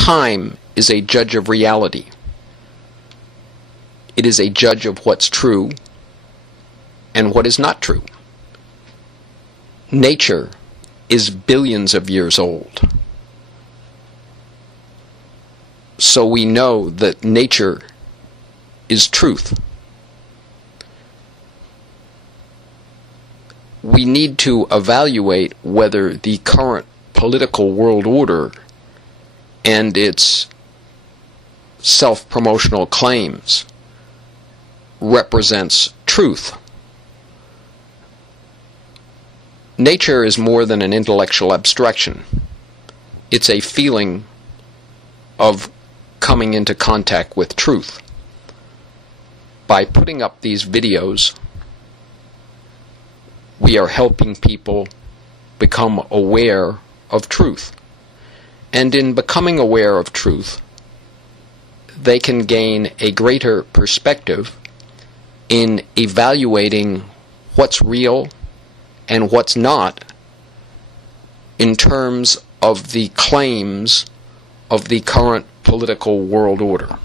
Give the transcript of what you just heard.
Time is a judge of reality. It is a judge of what's true and what is not true. Nature is billions of years old. So we know that nature is truth. We need to evaluate whether the current political world order and its self-promotional claims represents truth. Nature is more than an intellectual abstraction. It's a feeling of coming into contact with truth. By putting up these videos, we are helping people become aware of truth. And in becoming aware of truth, they can gain a greater perspective in evaluating what's real and what's not in terms of the claims of the current political world order.